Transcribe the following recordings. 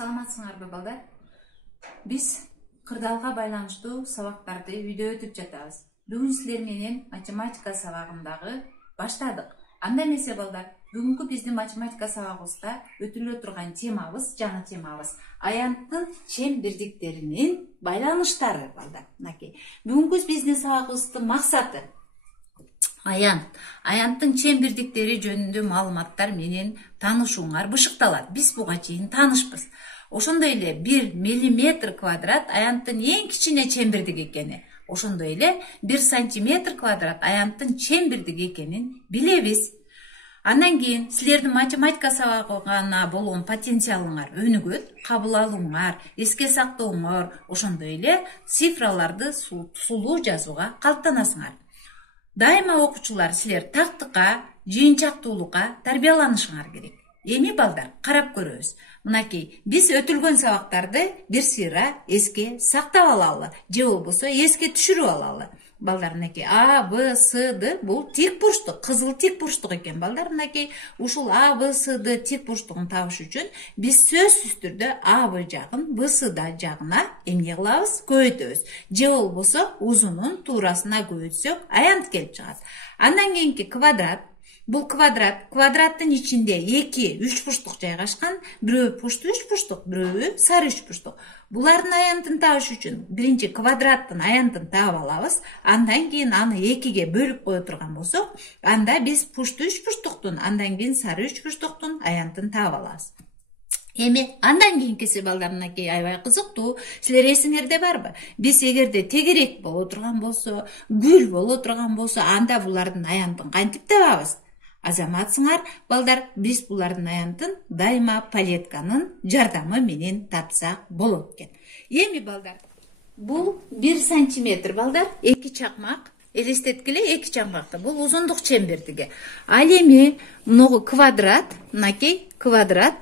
Саламатсыңарбы балдар? Биз кырдаалга байланыштуу сабактарды үйдө өтүп жатабыз. Бүгүн силер менен математика сабагындагы баштадык. Анда эмесе балдар, бүгүнкү биздин математика сабагыбызда өтүлө турган темабыз, жаңы темабыз аянттын чен бирдиктеринин байланыштары балдар. Мынакей. Бүгүнкү биздин сабагыбыздын максаты аянттын чен бирдиктери жөнүндө маалыматтар менен таанышууңар бышыкталат. Биз буга чейин таанышпыз. Ошондой эле 1 миллиметр квадрат аянттын эң кичине чен бирдиги экени. Ошондой эле 1 сантиметр квадрат аянттын чен бирдиги экенин билебиз. Андан кийин силердин математика сабагына болгон потенциалыңар өнүгөт, кабыл алууңар, эске сактооңор, ошондой эле цифраларды сулуу жазууга калыптанасыңар. Дайыма окуучулар силер тактыкка, жыйынчактуулукка тарбияланышыңар керек. Эми балдар, карап көрөбүз. Мынакей, биз өтүлгөн сабактарды бир сыйра эске сактап алалы, же болбосо эске түшүрүп алалы. Балдар, мынакей, А, Б, С, Д бул тик бурчтук, кызыл тик бурчтук экен. Балдар, мынакей, ушул А, Б, С, Д тик бурчтугун табыш үчүн биз сөзсүз түрдө А, Б жагын Б, С, Д жагына эмне кылабыз? Көбөйтөбүз. Же болбосо узунун туурасына көбөйтсөк, аянт келип чыгат. Андан кийинки квадрат. Бул квадраттын ичинде 2 3 бурчтук жайгашкан, бирөө пушту 3 бурчтук, бирөө сары 3 бурчтук. Булардын аянтын табыш үчүн биринчи квадраттын аянтын таап алабыз, андан кийин аны 2ге бөлүп кое турган болсок, анда биз пушту 3 бурчтуктун, андан кийин сары 3 бурчтуктун аянтын таап алабыз. Эми андан кийинкиси балдар, мынакей аябай кызыктуу. Силер эсиңерде барбы? Биз эгерде тегерек боло турган болсо, гүл боло турган болсо, анда булардын аянтын кантип табабыз? Азаматсыңар, балдар, биз булардын аянтын дайыма палетканын жардамы менен тапсак болот экен. Эми балдар, бул 1 сантиметр балдар, 2 чакмак. Элестеткиле 2 чакмакты. Бул узундук чембердиги. Ал эми мынагу квадрат, мынакей квадрат,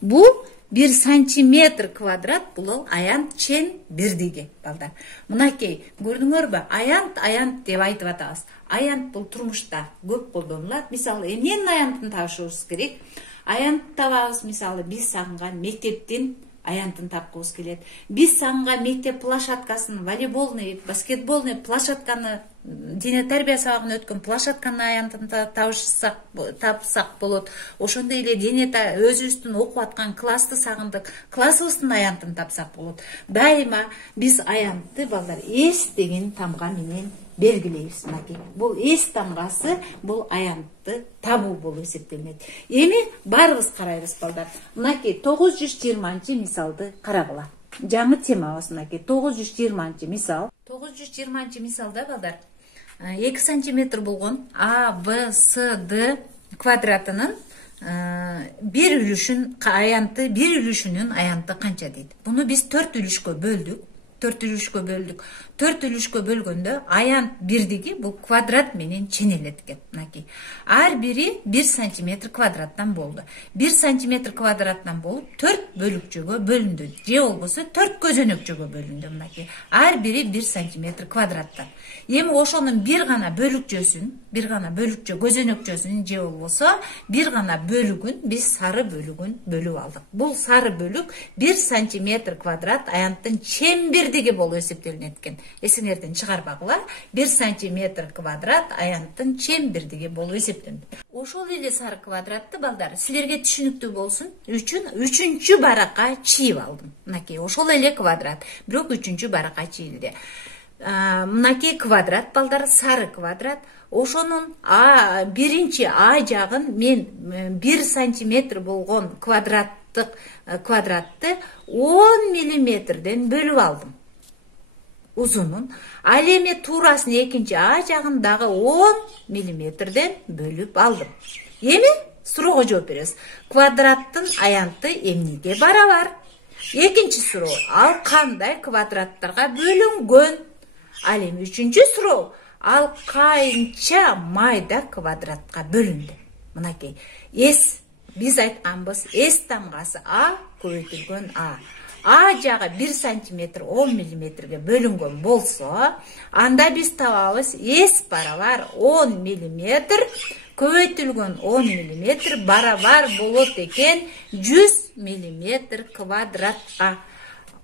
бул 1 сантиметр квадрат, бул аянт чен бирдиги балдар. Мынакей, көрдүңөрбү? Аянт деп айтып атабыз. Аянт бул турмушта көп колдонулат. Мисалы, эмненин аянтын табышыбыз керек? Аянт табабыз, мисалы, биз сагынган мектептин аянтын тапкыбыз келет. Биз сагынган мектеп площадкасын, волейболный, баскетболный площадканы, дене тарбия сабагын өткөн площадканын аянтын тапсак болот. Ошондой эле өзүбүздүн окуп аткан классты сагындык, классыбыздын аянтын тапсак болот. Дайыма биз аянтты балдар эс деген тамга менен белгилейбиз. Бул эс тамгасы, бул аянтты табуу болуп эсептелинет. Эми баарыбыз карайбыз балдар. Мынакей 920 мисалды карагыла. Жаңы темабыз мынакей 920 мисал. 920 мисалда балдар 2 сантиметр болгон А, Б, С, Д квадратынын бир үлүшүнүн аянты канча дейт. Буну биз 4 үлүшкө бөлдүк. 4 үлүшкө бөлгөндө аянт бирдиги бул квадрат менен ченелет экен. Мынакей. Ар бири 1 сантиметр квадраттан болду. 1 сантиметр квадраттан болуп 4 бөлүкчөгө бөлүндү. Же болбосо 4 көзөнөкчөгө бөлүндү. Мынакей. Ар бири 1 сантиметр квадраттан. Эми ошонун бир гана бөлүкчө көзөнөкчөсүн же болбосо бир гана бөлүгүн биз сары бөлүгүн бөлүп алдык. Бул сары бөлүк 1 сантиметр квадрат аянттын чен бирдиги болуп эсептелинет экен. Эсиңерден чыгарбагыла, 1 сантиметр квадрат аянттын чен бирдиги болуп эсептелинет. Ошол эле сары квадратты балдар силерге түшүнүктүү болсун үчүн 3-чү баракка чийип алдым. Мынакей ошол эле квадрат, бирок 3-чү баракка чийилди. Мынакей квадрат балдар, сары квадрат. Ошонун биринчи А жагын мен 1 сантиметр болгон квадратты 10 миллиметрден бөлүп алдым. Узунун. Ал эми туурасын экинчи А жагын дагы 10 миллиметрден бөлүп алдым. Эми суроого жооп беребиз. Квадраттын аянты эмнеге барабар? Экинчи суроо. Ал кандай квадраттарга бөлүнгөн? Ал эми үчүнчү суроо. Ал канча майда квадратка бөлүндү? Мынакей. Биз айтканбыз, эс тамгасы А көбөйтүлгөн А. А жагы 1 сантиметр 10 миллиметрге бөлүнгөн болсо, анда биз табабыз эс барабар 10 миллиметр көбөйтүлгөн 10 мм барабар болот экен 100 мм квадратка.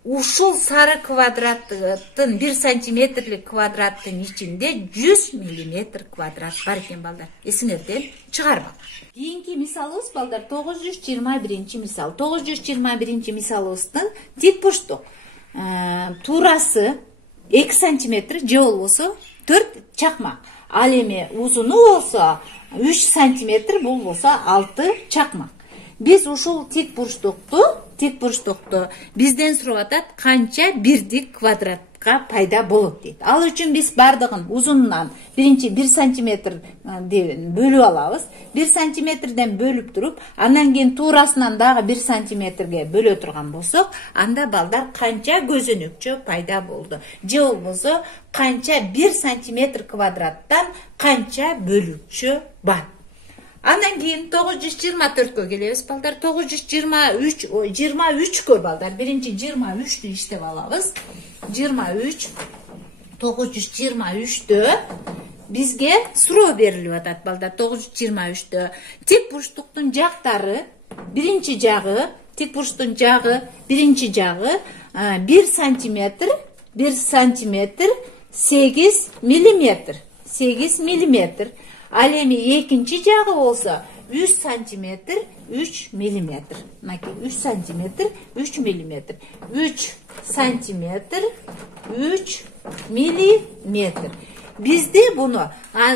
Ушул сары квадраттын 1 сантиметрлик квадраттын ичинде 100 мм квадрат бар экен балдар. Эсиңерден чыгарбак. Кийинки мисалыбыз балдар 921 мисал. 921 мисалыбыздын тик бурчтук туурасы 2 сантиметр же болбосо 4 чакмак. Ал эми узуну болсо 3 сантиметр, бул болсо 6 чакмак. Биз ушул тик бурчтукту бизден сурап атат, канча бирдик квадратка пайда болот дейт. Ал үчүн биз бардыгын узунунан биринчи 1 сантиметр бөлүп алабыз. 1 сантиметрден бөлүп туруп, андан кийин туурасынан дагы 1 сантиметрге бөлө турган болсок, анда балдар канча көзөнөкчө пайда болду. Же болбосо канча 1 сантиметр квадраттан канча бөлүкчө бар. Андан кийин 924кө келебиз балдар. 923кө балдар. Биринчи 23-тү иштеп алабыз. 923дө бизге суроо берилип атат балдар. 923дө тик бурчтуктун жактары, биринчи жагы, тик бурчтун жагы, биринчи жагы 1 сантиметр 8 мм. 8 мм. Ал эми экинчи жагы болсо 3 сантиметр 3 мм. Мынакей 3 сантиметр 3 мм. 3 сантиметр 3 мм. Бизде буну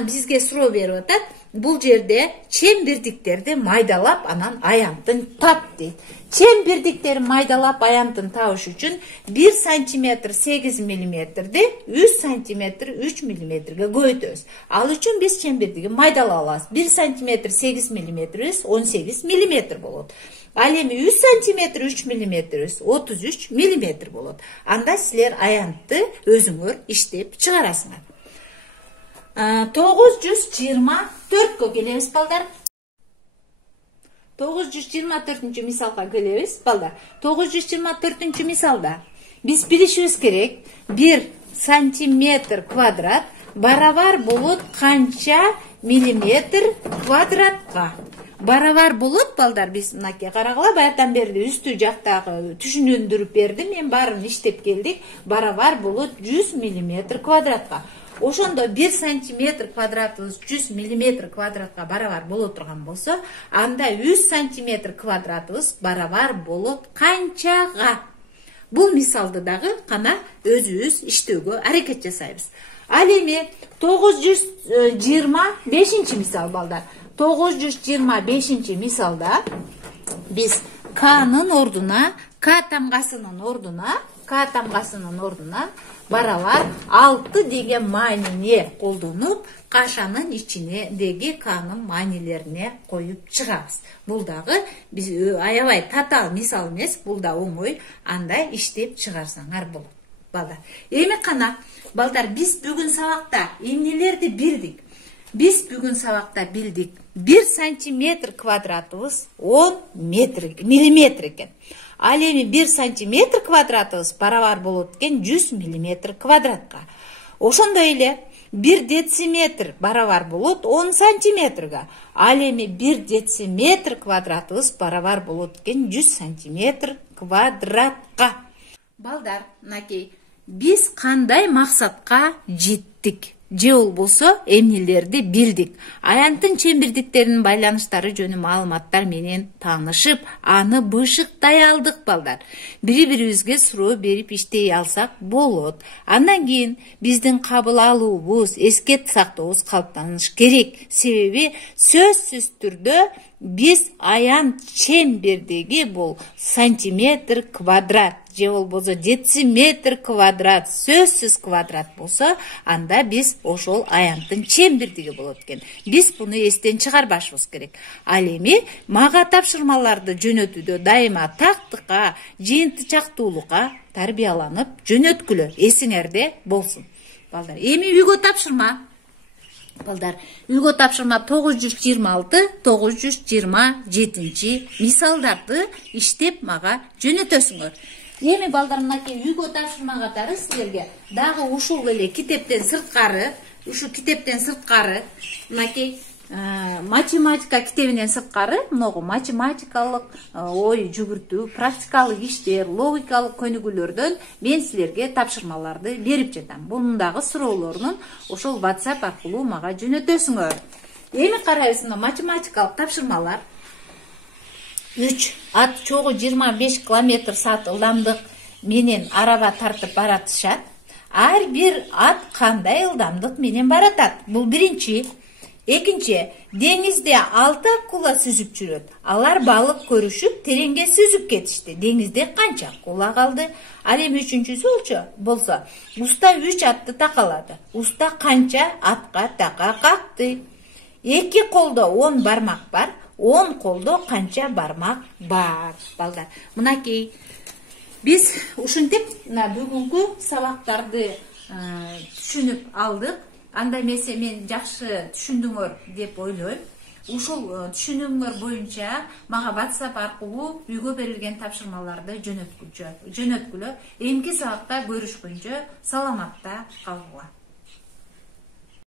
бизге суроо берип атат. Бул жерде чембирдиктерди майдалап анан аянтын тап дейт. Чембирдиктери майдалап аянтын табыш үчүн 1 сантиметр 8 мм-ди 3 сантиметр 3 мм-ге көбөйтөбүз. Ал үчүн биз чембирдиги майдалап алабыз. 1 сантиметр 8 мм 18 мм болот. Ал эми 3 сантиметр 3 мм 33 мм болот. Анда силер аянтты өзүңөр иштеп чыгарасыңар. 924кө келебиз балдар. 924 мисалга келебиз балдар. 924 мисалда биз билишибиз керек, 1 сантиметр квадрат барабар болот канча миллиметр квадратка. Барабар болот балдар. Биз мынакей карагыла, баягыдан бери үстү жактагы түшүнүндүрүп бердим. Мен баарын иштеп келдик. Барабар болот 100 мм квадратка. Ошондо 1 сантиметр квадратыбыз 100 мм квадратка барабар боло турган болсо, анда 100 сантиметр квадратыбыз барабар болот канчага? Бул мисалды дагы кана өзүбүз иштөөгө аракет жасайбыз. Ал эми 925 мисал балдар. 925 мисалда биз К'нын ордуна, К тамгасынын ордуна барабар 6 деген маанини колдонуп, кашанын ичинедеги К'нын маанилерине коюп чыгабыз. Бул дагы биз аябай татаал мисал эмес, бул да оңой, анда иштеп чыгарсаңар болот. Балдар, эми кана балдар, биз бүгүн сабакта эмнелерди билдик? Биз бүгүн сабакта билдик 1 сантиметр квадратыбыз 10 миллиметр экен. Ал эми 1 сантиметр квадратыбыз барабар болот экен 100 мм квадратка. Ошондой эле 1 дециметр барабар болот 10 сантиметрге. Ал эми 1 дециметр квадратыбыз барабар болот экен 100 сантиметр квадратка. Балдар, мынакей, биз кандай максатка жеттик? Же болбосо эмнелерди билдик? Аянттын чембирдиктеринин байланыштары жөнү маалыматтар менен таанышып, аны бышыктай алдык балдар. Бири-бирибизге суроо берип иштей алсак болот. Андан кийин биздин кабыл алуубуз, эске сактообуз калыптаныш керек. Себеби сөзсүз түрдө биз аянт чембирдиги бул сантиметр квадрат же болбосо дециметр квадрат, сөзсүз квадрат болсо, анда биз ошол аянттын чембирдиги болот экен. Биз буну эстен чыгарбашыбыз керек. Ал эми мага тапшырмаларды жөнөтүүдө дайыма тактыкка, жыйынтычактуулукка тарбияланып жөнөткүлө эсиңерде болсун. Балдар, эми үйгө тапшырма. Балдар, үйгө тапшырма 926-927 мисалдарды иштеп мага жөнөтөсүңөр. Эми балдар, мынакей үйгө тапшырма катары силерге дагы ушул эле китептен сырткары, мынакей математика китебинен сырткары могу математикалык ой жүгүртүү, практикалык иштер, логикалык көнүгүүлөрдөн мен силерге тапшырмаларды берип жатам. Бундагы суроолордун ошол WhatsApp аркылуу мага жөнөтөсүңөр. Эми карайбыз, математикалык тапшырмалар. 3 ат чогуу 25 км/саат ылдамдык менен араба тартып баратышат. Ар бир ат кандай ылдамдык менен баратат? Бул биринчи. Экинчи, деңизде 6 акула сүзүп жүрөт. Алар балык көрүшүп, тереңге сүзүп кетишти. Деңизде канча акула калды? Ал эми үчүнчүсү болсо, уста 3 атты такалады. Уста канча атка така какты? 2 колдо 10 бармак бар. 10 колдо канча бармак бар? Балдар, мынакей биз ушинтип бүгүнкү сабактарды түшүнүп алдык. Андай эмесе мен жакшы түшүндүңөр деп ойлойм. Ушул түшүнүгүңөр боюнча мага WhatsApp аркылуу үйгө берилген тапшырмаларды жөнөткүлө. Эмки сабакта көрүшкөнчө саламатта калгыла.